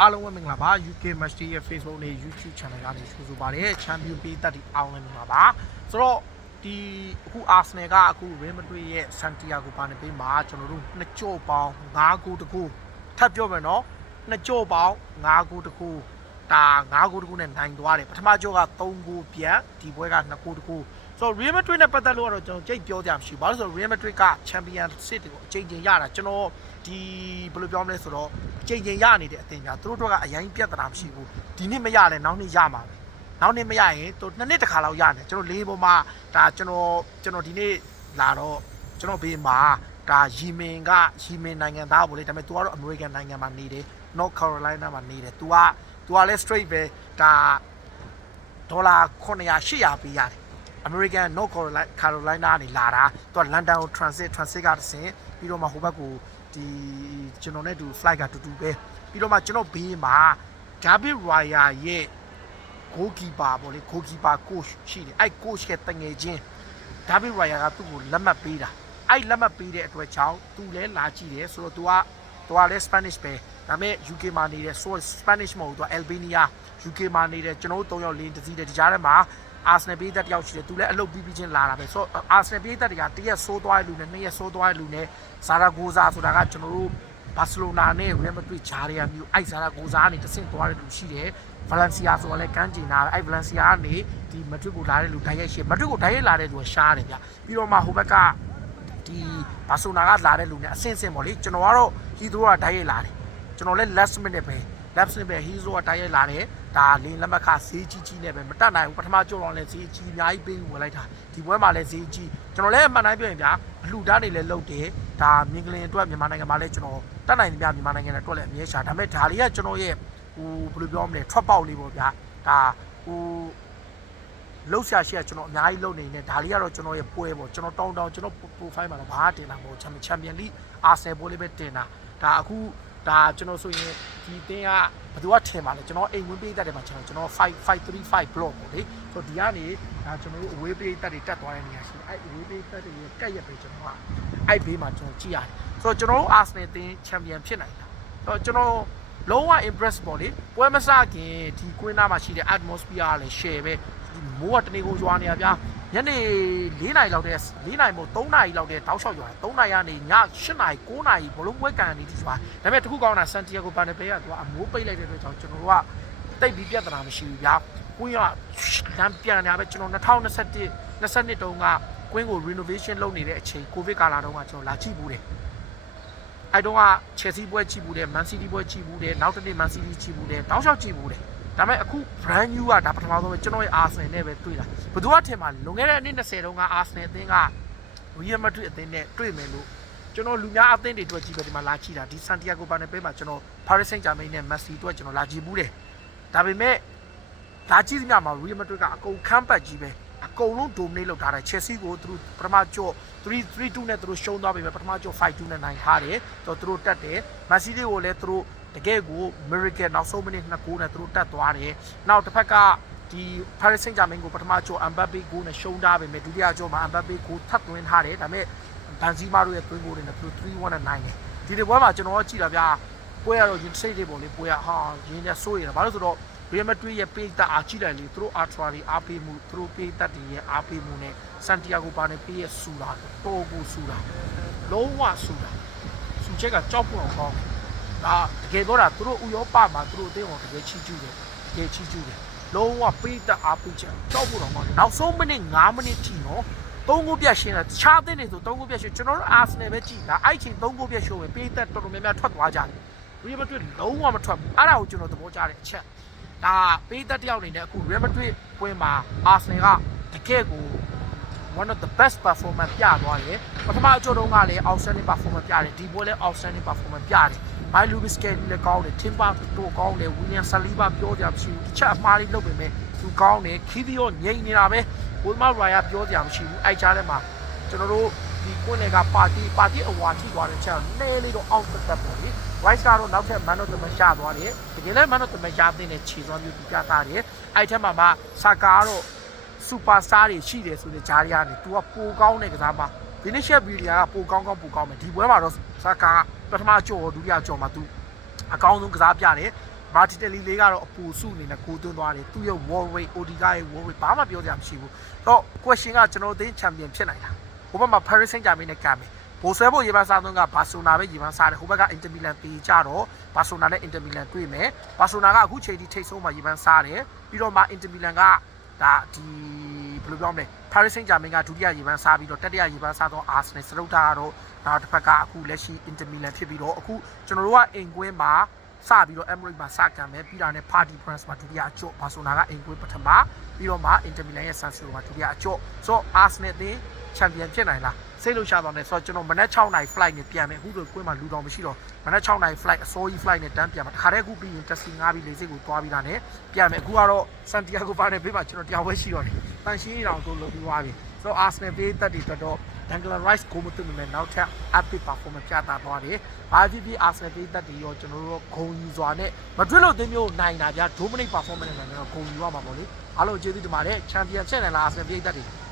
အားလုံးပဲမင်္ဂလာပါ UK Match Day ရဲ့ Facebook နဲ့ YouTube Channel ကနေကြိုဆိုပါရစေ Champion ပေးသက်ဒီအားလုံးပဲမင်္ဂလာပါဆိုတော့ဒီအခု Arsenal ကအခု Real Madrid ရဲ့ Santiago Bernabeu မှာကျွန်တော်တို့နှစ်ကြော့ပေါင်း5ဂိုးတကူထပ်ပြောမယ်နော်နှစ်ကြော့ပေါင်း5ဂိုးတကူဒါ5ဂိုးတကူနဲ့နိုင်သွားတယ်ပထမကြော့က3ဂိုးပြန်ဒီပွဲက2ဂိုးတကူ ဆိုတော့ Real Madrid နဲ့ပတ်သက်လို့ကတော့ကျွန်တော်ကြိတ်ပြောကြမှာရှိဘူးဘာလို့ဆိုတော့ Real Madrid က Championship ကိုအချိန်ချင်းရတာကျွန်တော်ဒီဘယ်လိုပြောမလဲဆိုတော့အချိန်ချင်းရနေတဲ့အတင်များသူတို့တို့ကအရင်ပြတ်တာမရှိဘူးဒီနှစ်မရလဲနောက်နှစ်ရမှာပဲနောက်နှစ်မရရင်သူနှစ်နှစ်တစ်ခါလောက်ရတယ်ကျွန်တော်လေးပေါ်မှာဒါကျွန်တော်ကျွန်တော်ဒီနေ့လာတော့ကျွန်တော်ဘေးမှာဒါရီမင်ကရီမင်နိုင်ငံသားပေါ့လေဒါပေမဲ့ तू ကတော့ American နိုင်ငံမှာနေတယ် North Carolina မှာနေတယ် तू က तू ကလည်း straight ပဲဒါဒေါ်လာ900 800ပေးရတယ် American North Carolina Carolina ကနေလာတာသူက London ကို transit transit ကတစ်ဆင့်ပြီးတော့မှဟိုဘက်ကိုဒီကျွန်တော်နဲ့တူ flight ကတူတူပဲပြီးတော့မှကျွန်တော်ဘေးမှာ David Raya ရဲ့ goalkeeper ပေါ့လေ goalkeeper coach ရှိတယ်အဲ့ coach ရဲ့တငယ်ချင်း David Raya ကသူ့ကိုလက်မှတ်ပေးတာအဲ့လက်မှတ်ပေးတဲ့အတွက်ကြောင့်သူလည်းလာကြည့်တယ်ဆိုတော့ तू က तू ကလည်း Spanish ပဲဒါပေမဲ့ UK မှာနေတယ်ဆို Spanish မဟုတ်ဘူး तू Albania UK မှာနေတယ်ကျွန်တော်တို့၃ယောက်လင်းတစည်းတယ်ဒီကြားထဲမှာ အာဆနယ်ပေးသက်တယောက်ရှိတယ်သူလည်းအလုပ်ပြီးပြီးချင်းလာတာပဲဆိုတော့အာဆနယ်ပေးသက်တွေကတရက်ဆိုးသွားတဲ့လူနဲ့နှစ်ရက်ဆိုးသွားတဲ့လူနဲ့ဇာရာဂိုဇာဆိုတာကကျွန်တော်တို့ဘာစီလိုနာနဲ့ရီယယ်မက်ဒရစ်ဂျာရီယာမျိုးအဲ့ဇာရာဂိုဇာကနေတဆင့်သွားတဲ့လူရှိတယ်ဗလန်စီယာဆိုတာလည်းကမ်းကျင်တာအဲ့ဗလန်စီယာကနေဒီမက်ဒရစ်ကိုလာတဲ့လူဓာတ်ရိုက်ရှိမက်ဒရစ်ကိုဓာတ်ရိုက်လာတဲ့လူကရှားတယ်ဗျပြီးတော့မှဟိုဘက်ကဒီဘာဆိုနာကလာတဲ့လူနဲ့အဆင့်ဆင့်ပေါ့လေကျွန်တော်ကတော့ဟီသရိုကဓာတ်ရိုက်လာတယ်ကျွန်တော်လည်း last minute ပဲ last minute ပဲဟီသရိုကဓာတ်ရိုက်လာတယ်ဒါလင်းလက်မခဈေးကြီးကြီးနဲ့ပဲမတက်နိုင်ဘူးပထမကြော်တော့လည်းဈေးကြီးအများကြီးပေးဝင်လိုက်တာဒီပွဲမှာလည်းဈေးကြီးကျွန်တော်လည်းအမှန်တိုင်းပြောရင်ဗျာအလှူဒါန်းတွေလည်းလုပ်တယ်ဒါမြင်ကလင်အတွက်မြန်မာနိုင်ငံမှာလည်းကျွန်တော်တက်နိုင်တယ်ဗျာမြန်မာနိုင်ငံအတွက်လည်းအမြဲရှာဒါပေမဲ့ဒါလေးကကျွန်တော်ရဲ့ဟိုဘယ်လိုပြောမလဲထွက်ပေါက်လေးပေါ့ဗျာဒါဟိုလှုပ်ရှားရှိကကျွန်တော်အများကြီးလုပ်နေနေဒါလေးကတော့ကျွန်တော်ရဲ့ပွဲပေါ့ကျွန်တော်တောင်းတောင်းကျွန်တော် profile မှာတော့ဘာတင်တာမဟုတ်ချန်ချန်ပီယံလိအာဆယ်ပွဲလေးပဲတင်တာဒါအခုဒါကျွန်တော်ဆိုရင် ဒီတင်းကဘယ်သူကထင်ပါလဲကျွန်တော်အိမ်ဝင်ပေးတတ်တယ်မှာကျွန်တော်ကျွန်တော်5535 block ပေါ့လေဆိုတော့ဒီကနေဒါကျွန်တော်တို့အဝေးပေးတတ်တွေတက်သွားတဲ့နေရာရှိအဲ့အဝေးပေးတတ်တွေရဲ့ကက်ရက်ပဲကျွန်တော်ကအဲ့ဘေးမှာကျွန်တော်ကြည့်ရတယ်ဆိုတော့ကျွန်တော်တို့ Arsenal တင်းချန်ပီယံဖြစ်နိုင်တာဆိုတော့ကျွန်တော်လုံးဝ impress ပေါ့လေပွဲမစခင်ဒီကွင်းသားမှာရှိတဲ့ atmosphere ကလည်း share ပဲဒီ မိုးကတနေကိုကြွားနေတာဗျာညနေ၄နာရီလောက်တဲ့၄နာရီမို့၃နာရီလောက်တဲ့တောက်လျှောက်ကြွား၃နာရီကနေည၈နာရီ9နာရီဘလုံးပွဲကန်နေဒီကြွားဒါပေမဲ့တခုကောင်းတာဆန်တီယာဂိုဘာနယ်ဘေးကသူကအမိုးပိတ်လိုက်တဲ့အတွက်ကြောင့်ကျွန်တော်တို့ကတိတ်ပြီးပြဿနာမရှိဘူးဗျာကွင်းကလမ်းပြန်နေတာပဲကျွန်တော်2021 22တုန်းကကွင်းကို renovation လုပ်နေတဲ့အချိန်ကိုဗစ်ကာလတုန်းကကျွန်တော်လာကြည့်ဘူးတယ်အဲတုန်းက Chelsea ပွဲကြည့်ဘူးတယ် Man City ပွဲကြည့်ဘူးတယ်နောက်တစ်နေ့ Man City ကြည့်ဘူးတယ်တောက်လျှောက်ကြည့်ဘူးတယ် ဒါပေမဲ့အခု brand new ကဒါပထမဆုံးပဲကျွန်တော်ရဲ့ Arsenal နဲ့ပဲတွေ့တာဘယ်သူကထင်ပါလဲလွန်ခဲ့တဲ့အနည်း20တုန်းက Arsenal အသင်းက Real Madrid အသင်းနဲ့တွေ့မယ်လို့ကျွန်တော်လူများအသင်းတွေတွေ့ကြည့်ပဲဒီမှာလာကြည့်တာဒီ Santiago Bernabeu မှာကျွန်တော် Paris Saint-Germain နဲ့ Messi တို့ကျွန်တော်လာကြည့်ဘူးတယ်ဒါပေမဲ့လာကြည့်သမျှမှာ Real Madrid ကအကုန်ခမ်းပတ်ကြီးပဲအကုန်လုံး dominate လုပ်ထားတယ် Chelsea ကိုသူတို့ပထမကြော့3-3-2နဲ့သူတို့ရှုံးသွားပြီပဲပထမကြော့5-2နဲ့နိုင်ထားတယ်ဆိုတော့သူတို့တက်တယ် Messi တွေကိုလည်းသူတို့ တကယ်ကို miracle နောက်ဆုံးမိနစ်2ဂိုးနဲ့သူတို့တက်သွားတယ်နောက်တစ်ဖက်ကဒီ Paris Saint-Germain ကိုပထမကြော့ Mbappe ဂိုးနဲ့ရှုံးထားပေမဲ့ဒုတိယကြော့မှာ Mbappe ဂိုးထပ်သွင်းထားတယ်ဒါပေမဲ့ဘန်ဇီမာတို့ရဲ့သွင်းဂိုးတွေနဲ့သူတို့3-1နဲ့နိုင်တယ်ဒီဒီပွဲမှာကျွန်တော်ကကြည့်တာဗျာပွဲကတော့ရင်စိတ်တွေပေါ့လေပွဲကဟာရင်းနဲ့စိုးရတာဘာလို့ဆိုတော့ Real Madrid ရဲ့ပေးသက်အားကြည့်လိုက်လေသူတို့ Ultra တွေအားပေးမှုသူတို့ပေးသက်တွေရဲ့အားပေးမှုနဲ့ Santiago Bernabeu ရဲ့ဆူတာတော်ကိုဆူတာလုံးဝဆူတာဆူချက်ကကြောက်ဖို့အောင်ကောင်း ဒါတကယ်တော့တာသူတို့ဥရောပမှာသူတို့အသင်းကိုတကယ်ချီးကျူးတယ်တကယ်ချီးကျူးတယ်လုံးဝပေးသက်အားပေးချက်ကြောက်ဖို့အောင်ကောင်းနောက်ဆုံးမိနစ်9မိနစ်ထိနော်သုံးခုပြတ်ရှင်းတာတခြားအသင်းတွေဆိုသုံးခုပြတ်ရှင်းကျွန်တော်တို့ Arsenal ပဲကြည်တာအဲ့ချိန်သုံးခုပြတ်ရှင်းပဲပေးသက်တော်တော်များများထွက်သွားကြတယ် Real Madrid လုံးဝမထွက်ဘူးအဲ့ဒါကိုကျွန်တော်သဘောကျတဲ့အချက်ဒါပေးသက်တယောက်အနေနဲ့အခု Real Madrid ပွဲမှာ Arsenal ကတကယ့်ကို one of the best performance ပြသွားတယ်ပထမအကျော်တုန်းကလည်း outstanding performance ပြတယ်ဒီပွဲလည်း outstanding performance ပြတယ် My Lewis Kelly လည်းကောင်းတယ် Timber တို့ကောင်းတယ် William Saliba ပြောကြမရှိဘူးတစ်ချက်အမှားလေးလုပ်ပေမဲ့သူကောင်းတယ် Kivio ငြိမ်နေတာပဲ Wilma Raya ပြောကြမရှိဘူးအဲ့ကြားထဲမှာကျွန်တော်တို့ဒီကွန်းတွေကပါတီပါတီအဝါထိသွားတဲ့ချက်နဲလေးတော့အောက်တက်ပေါ့လေ Rice ကတော့နောက်ထပ် man of the match ရသွားတယ်တကယ်လည်း man of the match ရတဲ့နဲ့ခြေစွမ်းမျိုးပြတာတယ်အဲ့ထက်မှာမှဆာကာကတော့ super star တွေရှိတယ်ဆိုတဲ့ဂျားရီကနေ तू ကပိုကောင်းတဲ့ကစားပါ Vinicius Junior ကပိုကောင်းကောင်းပိုကောင်းမယ်ဒီပွဲမှာတော့ဆာကာ ပထမကြော်ဒုတိယကြော်မှာ तू အကောင်းဆုံးကစားပြတယ်မာတီတယ်လီလေးကတော့အပူစုအနေနဲ့ကိုသွင်းသွားတယ်သူ့ရဲ့ wall weight Odiga ရဲ့ wall weight ဘာမှပြောစရာမရှိဘူးတော့ question ကကျွန်တော်သိချန်ပီယံဖြစ်နိုင်တာဟိုဘက်မှာ Paris Saint-Germain နဲ့ကမ်းမယ်ဘိုဆွဲဖို့ရေပန်းစားသွင်းကဘာဆိုနာပဲရေပန်းစားတယ်ဟိုဘက်က Inter Milan တေးကြတော့ဘာဆိုနာနဲ့ Inter Milan တွေ့မယ်ဘာဆိုနာကအခုချိန်ထိထိတ်ဆုံးမှာရေပန်းစားတယ်ပြီးတော့မှ Inter Milan က ဒါဒီဘယ်လိုပြောမလဲ Paris Saint-Germain ကဒုတိယရေပန်းစားပြီးတော့တတိယရေပန်းစားတော့ Arsenal စရုပ်တာကတော့နောက်တစ်ဖက်ကအခုလက်ရှိ Inter Milan ဖြစ်ပြီးတော့အခုကျွန်တော်တို့ကအိမ်ကွင်းမှာစပြီးတော့ Emirates မှာစကန်မယ်ပြီးတာနဲ့ Party France မှာဒုတိယအကျော့ဘာဆိုနာကအိမ်ကွင်းပထမပြီးတော့မှ Inter Milan ရဲ့ San Siro မှာဒုတိယအကျော့ဆိုတော့ Arsenal အသင်းချန်ပီယံဖြစ်နိုင်လား စိတ်လှုပ်ရှားသွားတယ်ဆိုတော့ကျွန်တော်မနက်6နာရီ flight နဲ့ပြန်မယ်အခုဆိုကွင်းမှာလူတော်မရှိတော့မနက်6နာရီ flight အစိုးရ flight နဲ့တန်းပြန်မှာတခါတည်းအခုပြီးရင် taxi ငှားပြီးလေဆိပ်ကိုသွားပြီးတာနဲ့ပြန်မယ်အခုကတော့ Santiago ဘာနဲ့ပေးမှာကျွန်တော်တရားဝဲရှိတော့တယ်တန်ရှင်းတောင်တို့လုပ်ပြီးသွားပြီဆိုတော့ Arsenal ပေးသက်တွေတော်တော် Dangler Rice ကိုမသွင်းမယ်နောက်ထပ် update performance ပြတာသွားတယ်ဘာဖြစ်ဖြစ် Arsenal ပေးသက်တွေရောကျွန်တော်တို့ဂုံယူစွာနဲ့မတွေ့လို့သင်းမျိုးနိုင်တာဗျာ dominate performance နဲ့တော့ဂုံယူရမှာပေါ့လေအားလုံးကျေးဇူးတင်ပါတယ် champion ဖြစ်နေလား Arsenal ပေးသက်တွေ